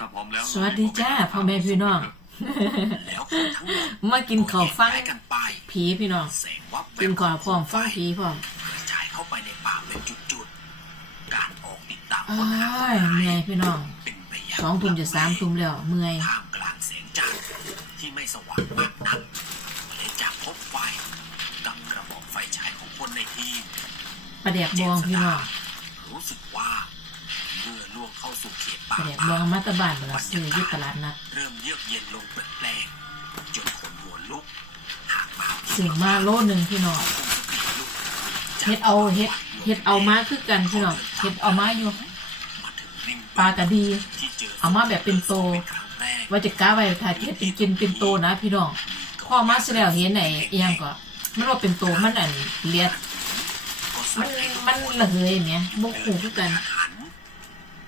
ถ้าพร้อมแล้วสวัสดีจ้าพ่อแม่พี่น้อง แล้วคนทั้งหมดมากินข้าวฟังแยกย้ายกันไปผีพี่น้องแสงวับแวกินวข้าวพร้อมฟังผีพร้อมกระจายเข้าไปในป่าเป็นจุดๆ การออกติดตามอ้ค้นหาคานยร้าเมื่อยยพี่น้องเป็นไปอย่างสองทุ่มจะสามทุ่มแล้วเมื่อยท่ามกลางแสงจันทร์ที่ไม่สว่างมากนักและจากพบไฟกับกระบอกไฟฉายของคนในทีม ประแดกบองพี่น้องรู้สึกว่า เมื่อล่วงเข้าสู่เขตปป่าระแดกบองมาตะบานเวลาซื้ออยุตลาดนัดเริ่มเยือกเย็นลงแปลกๆจนขนหัวลุกหากมาซื้อมาโลหนึ่งพี่น้องเฮ็ดเอาเฮ็ดเฮ็ดเอามาคือกันพี่น้องเฮ็ดเอามาอยู่มาถึงริมปลากระดีที่เจอเอามาแบบเป็นโตเป็นครั้งแรกว่าจะกล้าไว้ถ่ายเฮ็ดเป็นกินเป็นโตนะพี่น้องพอมาเสร็จแล้วเห็นไหนเอียงก็มันว่าเป็นโตมันอันเลียดก็มัสั่นงให้ทุกมันระเหยแหมบ่คู่คือกัน หัน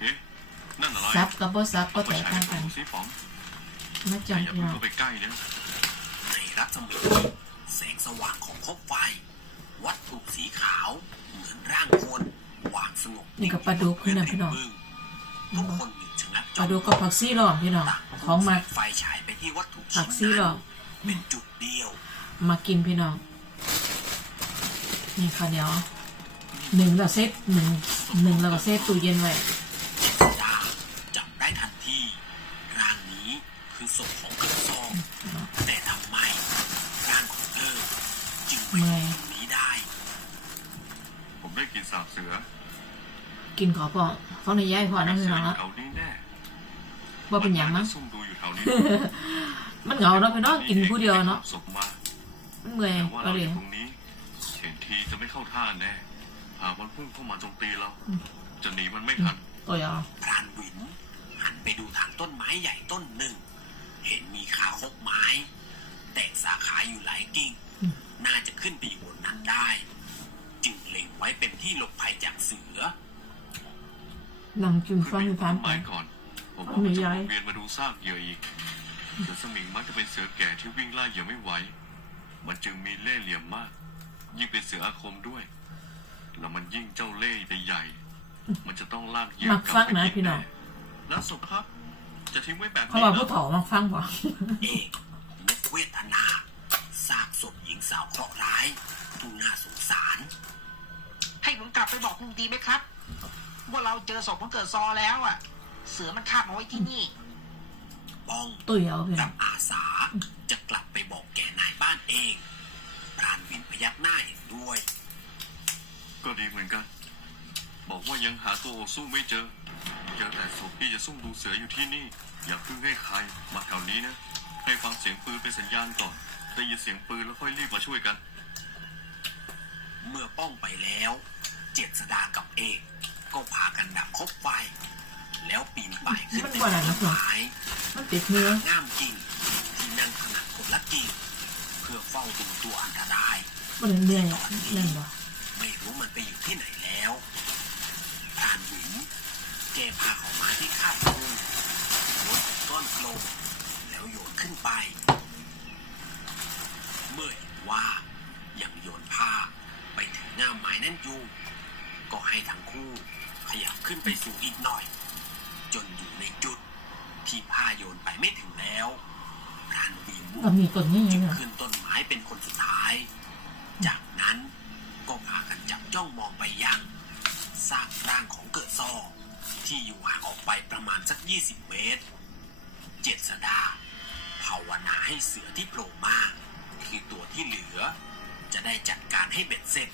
เอ๊ะนั่นอะไร ซับกับบ่ซับก็แตกต่างกันดูสิป๋องมาอย่าจำเพิ่พี่งน้องเข้าไปใกล้นะในรัศมีแสงสว่างของคบไฟ วัตถุสีขาวเหมือนร่างคนวางสงบนี่ก็ปลาดุกพี่น้องพี่น้องทุกคนหยุดชะงักปลาดุกกับผักซี่ล้อมพี่น้องของมาไฟฉายไปที่วัตถุผักซี่ล้อมเป็นจุดเดียว มากินพี่น้องนี่ข้าวเหนียวหนึ่งเราเซตหนึ่งหนึ่งเราก็เซตตู้เย็นไว้ ดาจับได้ทันที ร่างนี้คือศพของกระซอง แต่ทำไมร่างของเธอจึงไม่อยู่ตรงนี้ได้ ผมได้กลิน สาบเสือ กินขอพอเขาในย้ายพอนะพี่น้องเสืแล้วแถวนี้แน่ว่าเป็นอย่างมั้งซุ่มดูอยู่แถวนี้มันเหงาเนาะพี่น้องกินผู้เดียวเนาะศพมามันเมื่อยแต่ว่าก็เราเลอยยู่ตรงนี้เห็นทีจะไม่เข้าท่าแน่หากมันพุ่งเข้ามาโจมตีเรา จะหนีมันไม่ทัน ตัวยาวพรานวินหันไปดูทางต้นไม้ใหญ่ต้นหนึ่ง เห็นมีคาคกไม้ แตกสาขาอยู่หลายกิ่ง น่าจะขึ้นไปอยู่บนนั้นได้ จึงเล็งไว้เป็นที่หลบภัยจากเสือนั่งกินฟังขึ้นินทานต้นไปไม้ก่อน ผมว่าไม่มันจะย้ายวนเวียนมาดูซากเหยื่ออีกเสือสมิงมักจะเป็นเสือแก่ที่วิ่งไล่เหยื่อไม่ไหว มันจึงมีเล่ห์เหลี่ยมมาก ยิ่งเป็นเสืออาคมด้วย แล้วมันยิ่งเจ้าเล่ห์ไปใหญ่ มันจะต้องลากเหยื่อมักกลัฟับงไปนะกินพี่น้องแน่แล้วศพครับ จะทิ้งไว้แบบเขานี้บอกเหรผู้อเฒ่ามักฟังบ่ เอกนึกเวทนาซาก ศพหญิงสาวเคราะห์ร้ายดูน่าสงสาร ให้ผมกลับไปบอกลุงดีไหมครับ ว่าเราเจอศพของเกิดซอแล้วอะ เสือมันคาบมาไว้ที่นี่บ้องตุยเอาพี่น้รัองบอาสาจะกลับไปบอกแก่นายบ้านเองพรานวินพยักหน้าเห็นด้วย ก็ดีเหมือนกัน บอกว่ายังหาตัวโอสู้ไม่เจอเจอแต่ศพที่จะซุ่มดูเสืออยู่ที่นี่ อย่าเพิ่งให้ใครมาแถวนี้นะ ให้ฟังเสียงปืนเป็นสัญญาณก่อน ได้ยินเสียงปืนแล้วค่อยรีบมาช่วยกัน เมื่อป้องไปแล้ว เจษดากับเอกก็พากันดับคบไฟ แล้วปีนป่ายขึ้นไปบนต้นไม้มันติดเนื้อง่ามกิ่งที่นั่งขนาดคนละกิ่งเพื่อเฝ้าดูตัวอันตรายมันเหนื่อยอะนั่นบ่ไม่รู้มันไปอยู่ที่ไหนแล้วพรานหวินแกพาเขามาที่คาบงูโยนจากต้นกลมแล้วโยนขึ้นไปเมื่อเห็น ว่ายังโยนผ้าไปถึงง่ามไม้นั่นอยู่ ก็ให้ทั้งคู่ขยับขึ้นไปสูงอีกหน่อย จนอยู่ในจุดที่ผ้าโยนไปไม่ถึงแล้วพรานหวินก็มีต้นนี้จึงเนาะขึ้นต้นไม้เป็นคนสุดท้าย จากนั้นก็พากันจับจ้องมองไปยังซากร่างของเกิดซอที่อยู่ห่างออกไปประมาณสัก 20 เมตร เจษดาภาวนาให้เสือที่โผล่มา คือตัวที่เหลือ จะได้จัดการให้เบ็ดเสร็จ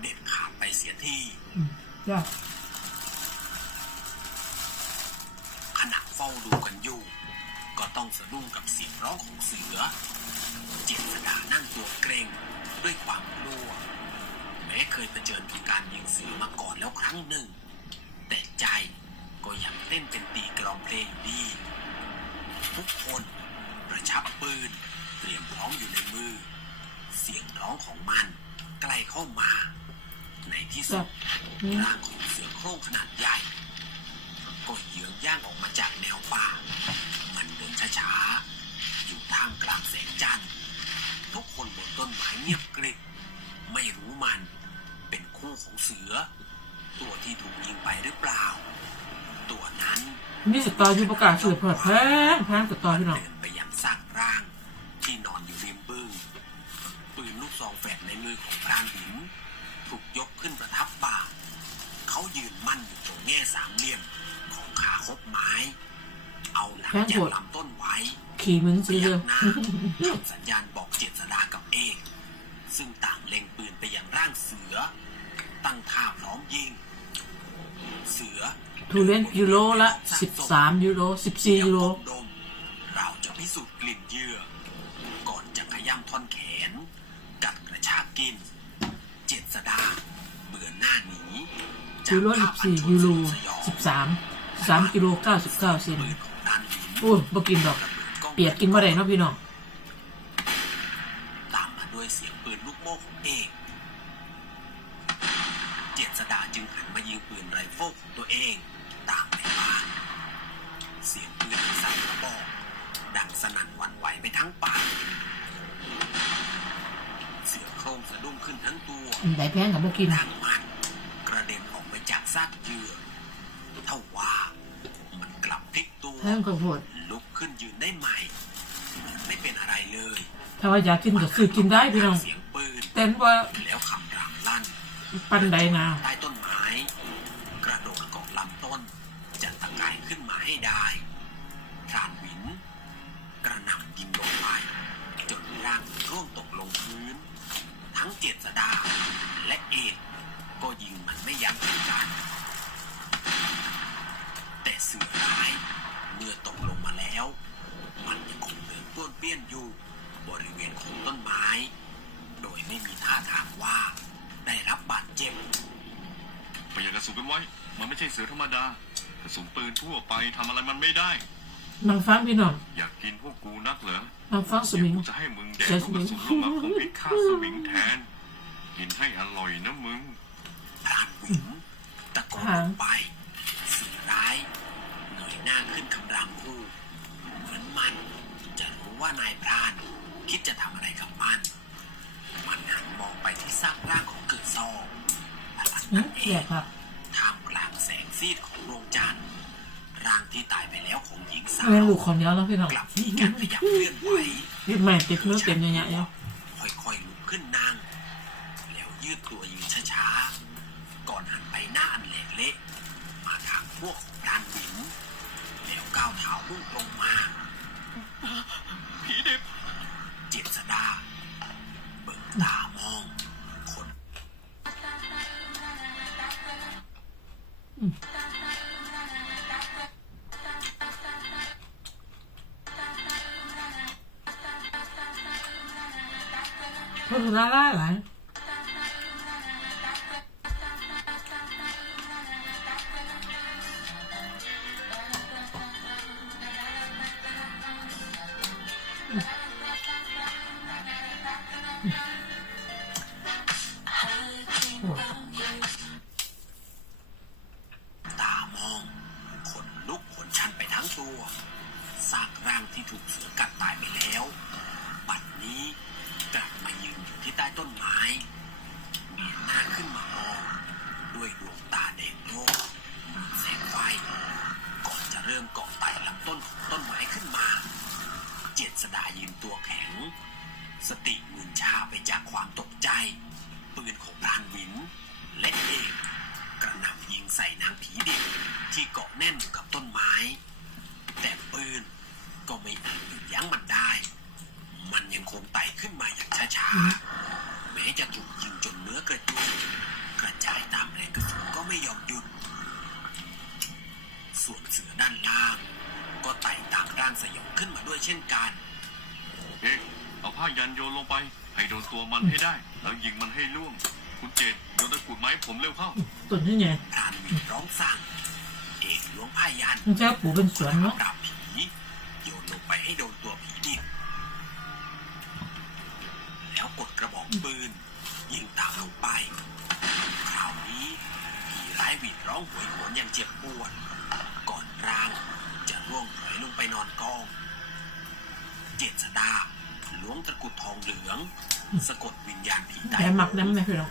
เด็ดขาดไปเสียทีอืมยอดขณะเฝ้าดูกันอยู่ ก็ต้องสะดุ้งกับเสียงร้องของเสือ เจษดานั่งตัวเกรงด้วยความกลัวแม้เคยเผชิญกับการยิงเสือมาก่อนแล้วครั้งหนึ่ง แต่ใจก็ยังเต้นเป็นตีกลองเพลงอยู่ดี ทุกคนประชับปืน เตรียมพร้อมอยู่ในมือ เสียงร้องของมันใกล้เข้ามา ในที่สุดนี่ร่างของเสือโคร่งขนาดใหญ่ก็เยื้องย่างออกมาจากแนวป่า มันเดินช้าๆ อยู่ท่ามกลางแสงจันทร์ทุกคนบนต้นไม้เงียบกริบไม่รู้มันเป็นคู่ของเสือ ตัวที่ถูกยิงไปหรือเปล่า ตัวนั้นมีสต่ออยู่ประกล้าศซื้อเพิ่นแพงแพงกว่าต่อพี่น้อง อนอยู่ริมบึ้งปืนลูกซองแฝดในมือของพรานหินถูกยกขึ้นประทับบ่าเขายืนมั่นอยู่ตรงแง่สามเหลี่ยมของขาคบไม้ เอาหลังยันลำต้นไว้ขี่มึงพซื้อยัเด้อกหน้าทำสัญญาณบอกเจษดากับเอกซึ่งต่างเล็งปืนไปยังร่างเสือ ตั้งท่าพร้อมยิง เสือทุเรียนกิโลละ 13 ยูโร 14 ยูโรดมเราจะพิสูจน์กลิ่นเหยื่อก่อน จะขย้ำท่อนแขน กัดกระชากกิน เจษดา เบื่อหน้าหนีจากยูโรภาพอัน14ยูโรสยอง13 3กิโล99เซนปืนของด้านหินโอ้ยบ่กินดอก เปียกกินบ่ได้เนาะพี่น้องตามมาด้วยเสียงปืนลูกโม่ของเอกเจษดาจึงหันมายิงปืนไรเฟิลของตัวเองตามในบ้านเสียงปืนทั้งสามกระบอกดังสนั่นหวันไหวไปทั้งป่าเสือโคร่งสะดุ้งขึ้นทั้งตัวอันใดแพงก็บ่กินร่างมันกระเด็นออกไปจากซากเหยื่อเท่าว่า มันกลับพลิกตัวแพงก็โพดลุกขึ้นยืนได้ใหม่เหมือนไม่เป็นอะไรเลย ถ้าว่าอยากกินก็ซื้อกินได้พี่น้องเสียงปืนแต่ว่าแล้วคำรามลั่น ปันใดนะใต้ต้นไม้กระโดดเกาะลำต้นจะตะกายขึ้นมาให้ได้พรานหวิน กระหน่ำยิงลงไปจนร่างร่วงตกลงพื้น ทั้งเจษดา และเอกก็ยิงมันไม่ยั้งเหมือนกัน แต่เสือร้ายเมื่อตกลงมาแล้ว มันยังคงเดินป้วนเปี้ยนอยู่ บริเวณของต้นไม้ โดยไม่มีท่าทางว่า ได้รับบาดเจ็บประหยัดกระสุนกันไว้ มันไม่ใช่เสือธรรมดา กระสุนปืนทั่วไปทำอะไรมันไม่ได้ นางฟังพี่น้องอยากกินพวกกูนักเหรอนางฟังสเดี๋ยวมิงกูจะให้มึงแดกลูกกระสุนลงมาคงพิษฆ่าสมิงแทน กินให้อร่อยนะมึงพรานหวินตะโกนออกไปเสือร้ายเงยหน้าขึ้นคำรามคู่เหมือนมันจะรู้ว่านายพราน คิดจะทำอะไรกับมัน มันหันมองไปที่ซากร่างของเกิดซอพลันหึนั้นเอแย่ง ที่ตายไปแล้วของหญิงสาวแม่ลูกของเหนียวแล้วพี่น้องกลับมีการขยับเคลื่อนไหวยึดแม่ติดมือเต็มเยอะแยะอยู่ค่อยๆลุกขึ้นนั่ง แล้วยืดตัวยืนช้าๆ ก่อนหันไปหน้าอันแหลกเละมาทางพวกของด้านหวินแล้วก้าวเท้ามุ่งตรงมาผีดิบเจษดาเบิกตา ษดายืนตัวแข็ง สติมึนชาไปจากความตกใจ ปืนของพรานวินและเอกกระหน่ำยิงใส่นางผีดิบที่เกาะแน่นอยู่กับต้นไม้ แต่ปืนก็ไม่อาจหยุดยั้งมันได้ มันยังคงไต่ขึ้นมาอย่างช้าๆ แม้จะถูกยิงจนเนื้อกระจุยกระจายตามแรงกระสุนก็ไม่ยอมหยุด ส่วนเสือด้านล่าง ก็ไต่ตามร่างสยองขึ้นมาด้วยเช่นกัน เอ๊ะเอาผ้ายันโยนลงไป ให้โดนตัวมันให้ได้ แล้วยิงมันให้ล่วง คุณเจดโยนตะกรุดไม้ผมเร็วเข้าต้นนี่ไงพรานหวินร้องสั่ง เอกล้วงผ้ายันมันจะปลูกเป็นสวนเนาะปราบผีโยนลงไปให้โดนตัวผีดิบแล้วกดกระบอกปืน ยิงตามลงไป คราวนี้ผีร้ายหวีดร้องโหวยหวนอย่างเจ็บปวด ก่อนร่างจะ ร่วงถอยลงไปนอนกอง เจษดาล้วงตะกรุดทองเหลือง สะกดวิญญาณผีใต้แต่หมักน้ำนะพี่น้อง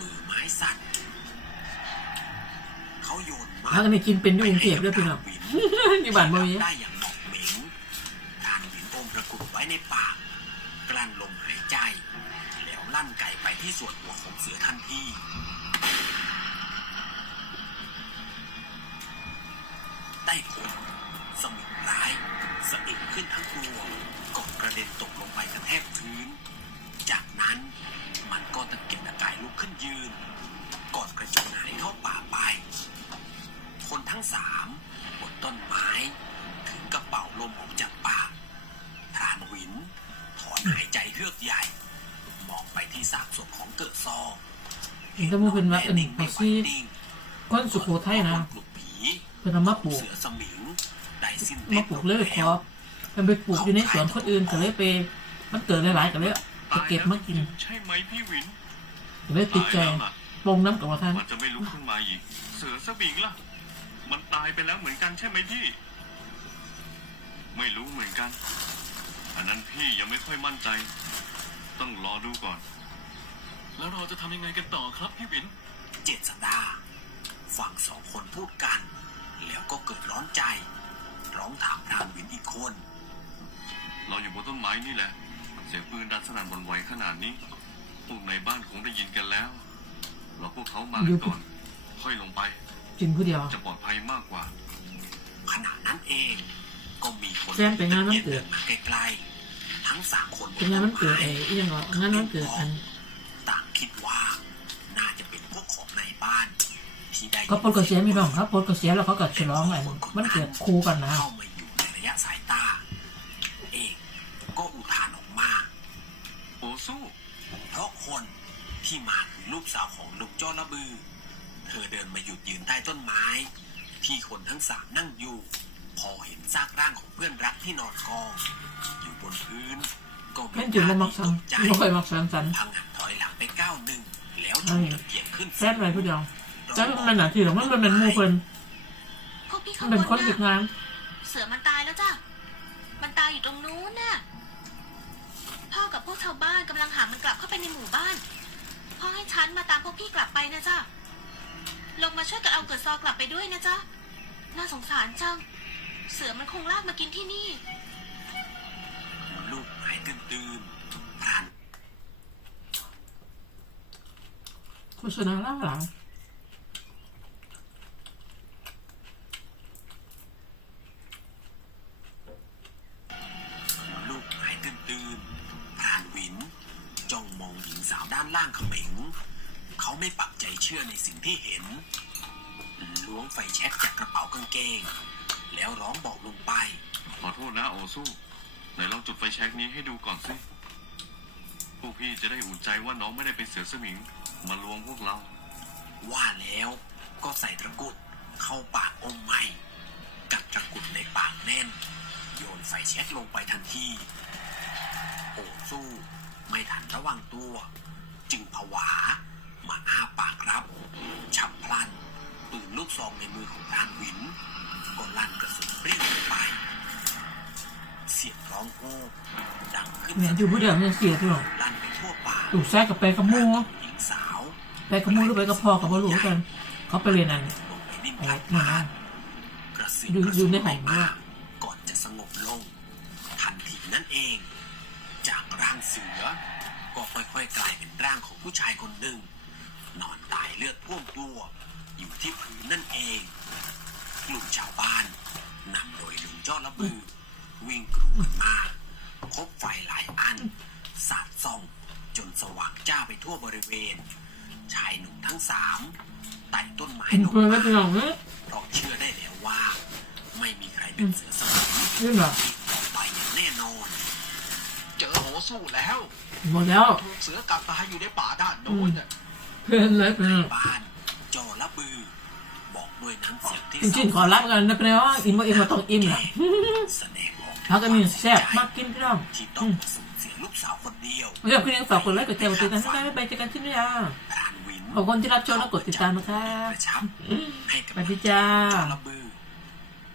มือไม้สั่นเขาโยนมาแล้วก็นี่กินเป็นอยู่กรุงเทพด้วยพี่น้องอยู่บ้านบ่มีได้อย่างหมอกเหม็งการหวินอมประกุดไว้ในปากกลั้นลมหายใจ แล้วลั่นไก่ไปที่ส่วนหัวของเสือทันทีได้ผลสมิงร้าย สะอึกขึ้นทั้งตัวก่อนกระเด็นตกลงไปกระแทกพื้น จากนั้นมันก็ตะเกียกตะกายลุกขึ้นยืนก่อนกระโจนหายเข้าป่าไป คนทั้งสามบนต้นไม้ ถึงกระเป๋าลมออกจากปากพรานหวิน ถอนหายใจเฮือกใหญ่ มองไปที่ซากศพของเกิดซอเห็นก็มึงเป็นว่าเออนิ่งขอไม่ไหวซีนิ่งคนสุโขทัยนะปลุกผีเพิ่นเอามาปลูกเสือสมิงได้สิ้น มาปลูกเลยขอมันไปปลูกอยู่ในสวนคนอื่นก็เลยไป มันเกิดหลายๆก็เลยไปเก็บมากินใช่ไหมพี่หวินก็เลยติดใจตายแล้วล่ะปรงน้ำกับว่าท่านมันจะไม่ลุกขึ้นมาอีก เสือสวิงล่ะ มันตายไปแล้วเหมือนกันใช่ไหมพี่ ไม่รู้เหมือนกัน อันนั้นพี่ยังไม่ค่อยมั่นใจ ต้องรอดูก่อน แล้วเราจะทำยังไงกันต่อครับพี่วิน เจษดาฟังสองคนพูดกัน แล้วก็เกิดร้อนใจ ร้องถามพรานหวินอีกคน เราอยู่บนต้นไม้นี่แหละ เสียงปืนดังสนั่นหวันไหวขนาดนี้พวกในบ้านคงได้ยินกันแล้ว เราพวกเขามากันก่อน ค่อยลงไป กินผู้เดียว จะปลอดภัยมากกว่า ขณะนั้นเอง ก็มีคนแจ้งไปงานวันเกิดเดินมาใกล้ๆทั้งสามคนเป็นงานวันเกิดไอ้อีหยังก็งานวันเกิดอัน ต่างคิดว่า น่าจะเป็นพวกของในบ้านที่ได้ เขาปลดเกษียณพี่น้องครับปลดเกษียณแล้วเขาก็ฉลองไอ้มันเกิดครูกันนะเข้ามาอยู่ในระยะสายตาเอกก็อุทานออกมาโอ้สู้เพราะคนที่มาคือลูกสาวของลุงจ้อระบือ เธอเดินมาหยุดยืนใต้ต้นไม้ ที่คนทั้งสามนั่งอยู่ พอเห็นซากร่างของเพื่อนรักที่นอนกอง อยู่บนพื้น ก็แม่นจุดมามักสังตกใจไม่ค่อยมักสังสรรค์พังหันถอยหลังไปก้าวหนึ่งแล้วชูเอ้ยตะเกียงขึ้นแซ่บอะไรผู้เดียว แต่มันหนาที่หรอกมันเป็นหมู่เพิ่นพวกพี่มัข้านงเป็นบคนนติดน่ะงานเสือมันตายแล้วจ้ะ มันตายอยู่ตรงนู้นน่ะ พ่อกับพวกชาวบ้านกำลังหามันกลับเข้าไปในหมู่บ้าน พ่อให้ฉันมาตามพวกพี่กลับไปนะจ๊ะลงมาช่วยกันเอาเกิดซอกลับไปด้วยนะจ๊ะน่าสงสารจัง เสือมันคงลากมากินที่นี่ ลูกหายตื่นตื่นๆพรานโฆษณาล่าหลัง ล่างเขม็งเขาไม่ปักใจเชื่อในสิ่งที่เห็น ล้วงไฟแช็กจากกระเป๋ากางเกง แล้วร้องบอกลงไป ขอโทษนะโอสู้ไหนลองจุดไฟแช็กนี้ให้ดูก่อนสิ พวกพี่จะได้อุ่นใจว่าน้องไม่ได้เป็นเสือสมิง มาลวงพวกเรา ว่าแล้วก็ใส่ตะกรุดเข้าปากอมไม่กัดตะกรุดในปากแน่น โยนไฟแช็กลงไปทันที โอสู้ไม่ทันระวังตัว ซองในมือของพรานหวินก็ลั่นกระสุนเปรี้ยงลงไป เสียงร้องโอ้ดังขึ้นเนี่ยอยู่ผู้เดียวยังเสียพี่น้องลั่นไปทั่วป่าถูกแซ่กับไปกับหมู่หญิงสาวไปกับหมู่หรือไปกับพ่อกับพ่อรู้กัน เขาไปเรียนอันลงไปนิ่มไอ้พัดนั่นผ่านะนกระสืออยู่กระอยู่สุนในห้ไปองมาด้วยก่อนจะสงบลง ทันทีนั่นเอง จากร่างเสือ ก็ค่อยๆกลายเป็นร่างของผู้ชายคนหนึ่งนอนตายเลือดท่วมตัว อยู่ที่พื้นนั่นเอง กลุ่มชาวบ้านนำโดยลุงจ้อระบือ วิ่งกรูกันมาคบไฟหลายอัน สาดส่อง จนสว่างจ้าไปทั่วบริเวณ ชายหนุ่มทั้งสามไต่ต้นไม้กินลงเพื่อนแล้วมาพี่น้องเอ้ยเพราะเชื่อได้แล้วว่า ไม่มีใครเป็นเสือสมิงนี่เหรอต่อไปอย่างแน่นอน เจอโหสู้แล้วหมดแล้วถูกเสือกัดตายอยู่ในป่าด้านโน้นน่ะเพื่อนเลยพี่น้องบ้าน จอระบือ บอกด้วยน้ำเสียงที่จริงๆขอรับกันนะพี่น้องอิ่มบ่อิ่มก็ต้องอิ่มล่ะแสดงออกแล้วก็มีแซ่บมากกินพี่น้องที่ต้องมาสูญเสียลูกสาวคนเดียวเรื่องคือยังฝากกดไลค์กดแชร์กดติดตามให้ได้ไปเจอกันที่นี่อะพรานวินขอบคุณที่รับชมและกดติดตามนะครับกระชับให้กับสวัสดีจ้าจอระบือ